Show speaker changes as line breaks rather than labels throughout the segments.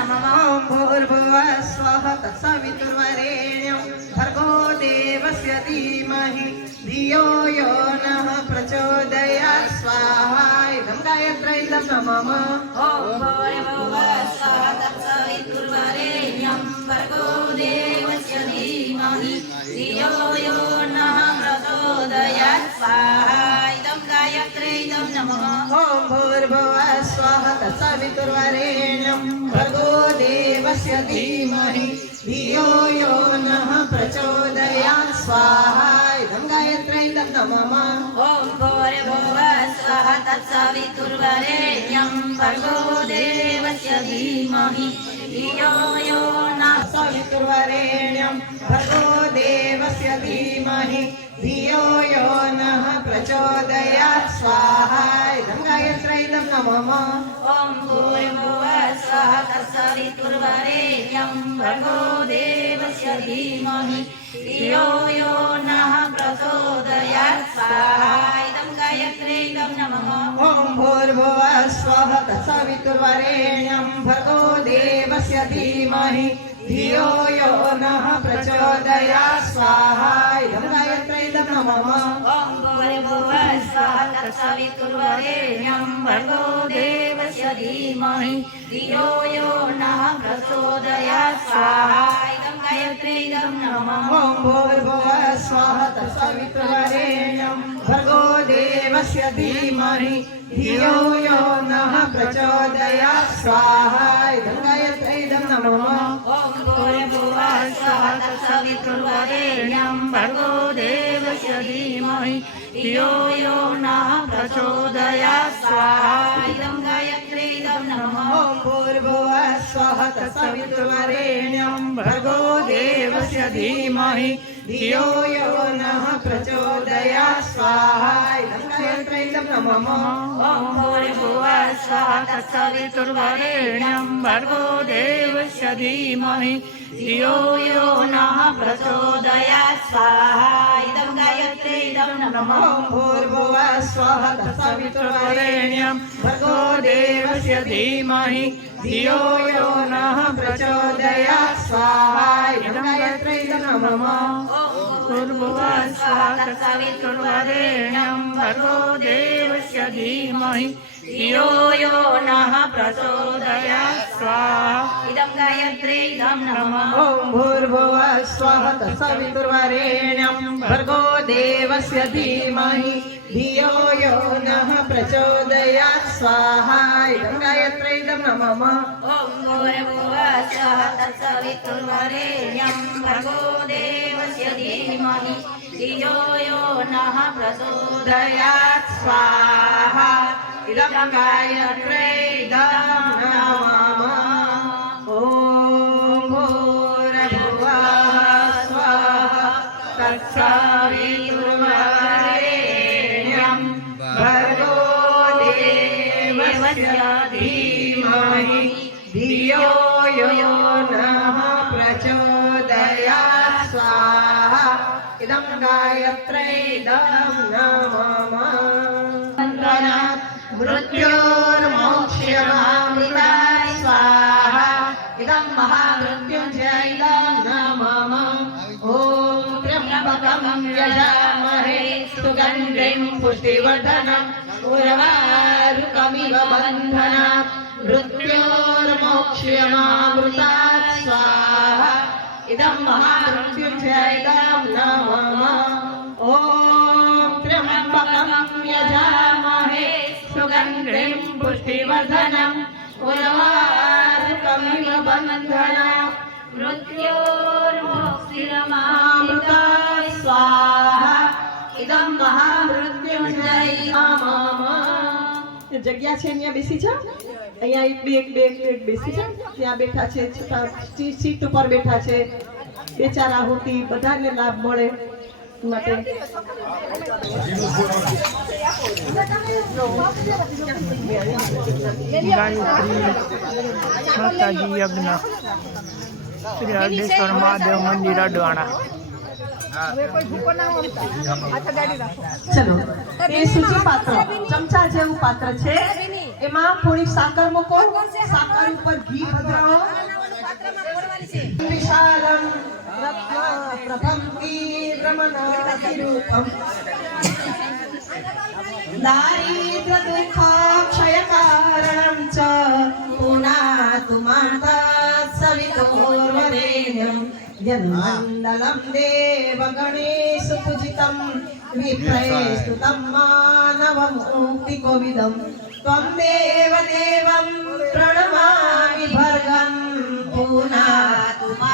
नमः
ॐ भूर्भुवः स्वः तत्सवितुर्वरेण्यं भर्गो देवस्य धीमहि धियो यो नः प्रचोदयात् स्वाहा इदं गायत्र इदं नमः
ॐ भूर्भुवः स्वः तत्सवितुर्वरेण्यं भर्गो देवस्य धीमहि धियो यो नः प्रचोदयात् स्वाहा इदं गायत्रे इदं नमः
ॐ भूर्भुवः स्वः तत्सवितुर्वरेण्यं भर्गो देवस्य धीमहि धियो यो नः प्रचोदयात् स्वाहा। इदं गायत्र इदं नमः
ॐ भूर्भुवः स्वः तत्सवितुर्वरेण्यं भर्गो देवस्य धीमहि। धियो यो नः
सवितुर्वरेण्यं भर्गो देवस्य धीमहि। धियो यो नः प्रचोदयात् स्वाहा। इदं गायत्र नमः
ॐ भूर्भुवः स्वः तत्सवितुर्वरेण्यं भर्गो देवस्य धीमहि। धियो यो नः प्रचोदयात्। स्वाहा इदं गायत्रे इदं नमः।
भूर्भुवः स्वः तत्सवितुर्वरेण्यं भर्गो देवस्य धीमहि धियो यो नः प्रचोदयात् स्वाहा इदं गायत्र इदं नमः
ॐ भूर्भुवः स्वः तत्सवितुर्वरेण्यं भर्गो देवस्य धीमहि धियो यो नः प्रचोदयात् स्वाहा इदं गायत्रे इदं नमः
ॐ भूर्भुवः स्वः तत्सवितुर्वरेण्यं भर्गो देवस्य धीमहि धियो यो नः प्रचोदयात् स्वाहा इदं गायत्र इदं नमः
ॐ भूर्भुवः स्वः तत्सवितुर्वरेण्यं भर्गो देवस्य धीमहि धियो यो नः प्रचोदयात् स्वाहा इदं गायत्रे इदं नमः
ॐ भूर्भुवः स्वः तत्सवितुर्वरेण्यं भर्गो देवस्य धीमहि। धियो यो नः प्रचोदयात् स्वाहा इदं गायत्र इदं नमः
ॐ भूर्भुवः स्वः तत्सवितुर्वरेण्यं भर्गो देवस्य धीमहि। धियो यो नः प्रचोदयात् स्वाहा इदं गायत्रे इदं नमः।
भूर्भुवः स्वः तत्सवितुर्वरेण्यं भर्गो देवस्य धीमहि धियो यो नः प्रचोदयात् स्वाहा इदं नमः
भूर्भुवः स्वः तत्सवितुर्वरेण्यं भर्गो देवस्य धीमहि। धियो यो नः प्रचोदयात् स्वाहा। इदं गायत्रे इदं नमः।
ॐ भूर्भुवः स्वः तत्सवितुर्वरेण्यं भर्गो देवस्य धीमहि। धियो यो नः प्रचोदयात् स्वाहा। इदं गायत्र इदं नमः।
ॐ भूर्भुवः स्वः तत्सवितुर्वरेण्यं भर्गो देवस्य धीमहि। धियो यो नः प्रचोदयात् स्वाहा।
इदं गायत्रे इदं नमः ॐ भूर्भुवः स्वः तत्सवितुर्वरेण्यं भर्गो देवस्य धीमहि धियो यो नः प्रचोदयात् स्वाहा इदं गायत्रे इदं नमः मृत्योर्मोक्ष्यमामृताय स्वाहा। इदं महामृत्युञ्जयं नमः। ॐ त्र्यम्बकं यजामहे सुगन्धिं पुष्टिवर्धनम् उर्वारुकमिव बन्धना मृत्योर्मोक्ष्यमामृतात् स्वाहा। इदं महामृत्युञ्जयं नमः। ॐ यजामहे सुगन्धिं पुष्टिवर्धनम् उर्वारुकमिव बन्धना
मृत्योर्मोक्षिरमामृता
अमृता स्वाहा ઇદમ મહામૃત્યુંજય મમ જગ્યા છે અહીંયા બેસી જા અહીંયા એક બે એક બે એક બે એક બેસી જા ત્યાં બેઠા છે છતાં સી- સીટ ઉપર બેઠા છે બે ચાર આહુતિ બધાને લાભ મળે માટે
ગાયત્રી માતાજી યજ્ઞ શ્રી હરદેશ્વર મહાદેવ મંદિર અડવાણા
ચલો એ સૂચિ પાત્ર ચમચા જેવું પાત્ર છે એમાં થોડીક સાકર મૂકો સાકર ઉપર ઘી ભદ્રાવો વિશાલમ પ્રભમ రమణాతిరూపం దారిద్ర దుఃఖాక్షయకారణం చ పునాతు మాతా సవితోర్వరేణ్యం జన్మండలం దేవ గణేశు పూజితం విప్రేస్తుతం మానవమూర్తి కోవిదం త్వం దేవ దేవం ప్రణమామి
భర్గం పూనాతు మా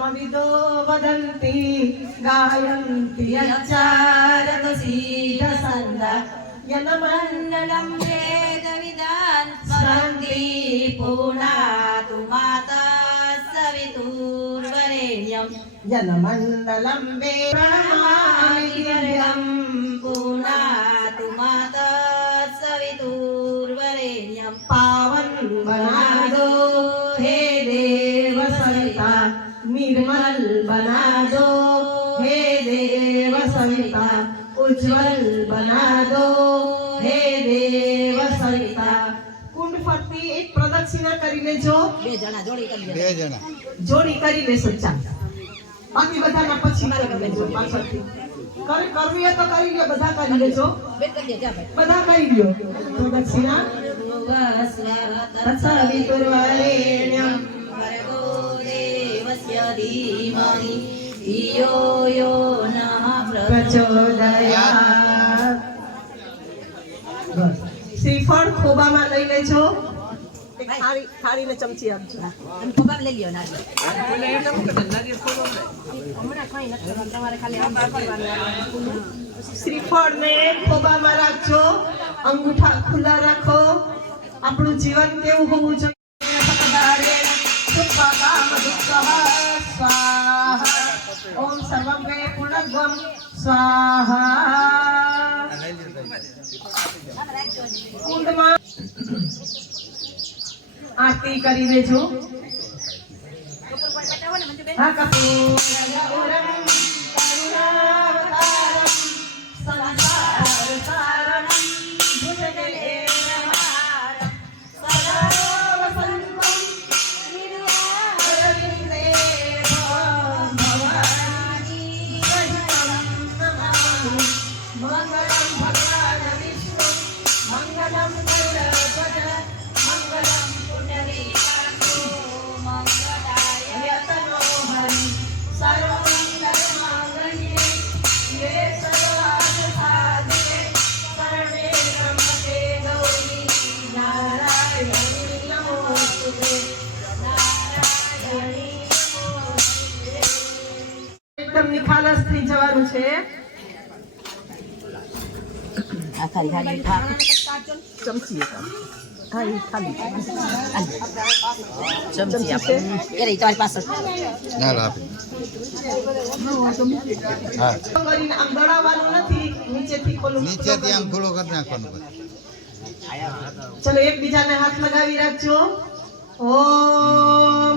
मविदो वदन्ति गायन्ति यच्चारतसीरसन्द
यनमण्डलं वेदविदान् स्मरन्ति
पूर्णातु माता सवितूर्वरेण्यं जनमण्डलं वेदमायं पूर्णा નિર્મલ બના દો હે દેવ સવિતા ઉજ્જવલ બના દો હે દેવ સવિતા કુંડ ફરતી એક પ્રદક્ષિણા કરી લેજો
બે જણા જોડી કરી
બે જણા
જોડી કરી લેશો ચાલ બાકી બધાના પછી કરી લેજો પાછળથી કરે કરવી હોય તો કરી લ્યો બધા કરી લેજો
બે કરી દે જા ભાઈ
બધા કરી લ્યો પ્રદક્ષિણા તત્સવિતુર્વરેણ્યમ
ભર્ગો દેવસ્ય ધીમહિ ધિયો યો ન
શ્રીફળ ખોબામાં લઈ લેજો. રાખજો અંગૂઠા ખુલ્લા રાખો. આપણું જીવન કેવું હોવું જોઈએ? સર્વગે ગુણગમ સ્વાહા. કુંડમાં આરતી કરી લેજો
આ ખાલી ખાલી
ચમચી એક. ખાલી
ચમચી આપો એ તમારી પાસે
આમ
થોડો કરી નાખવાનું
ચલો, એકબીજાને હાથ લગાવી રાખજો ઓમ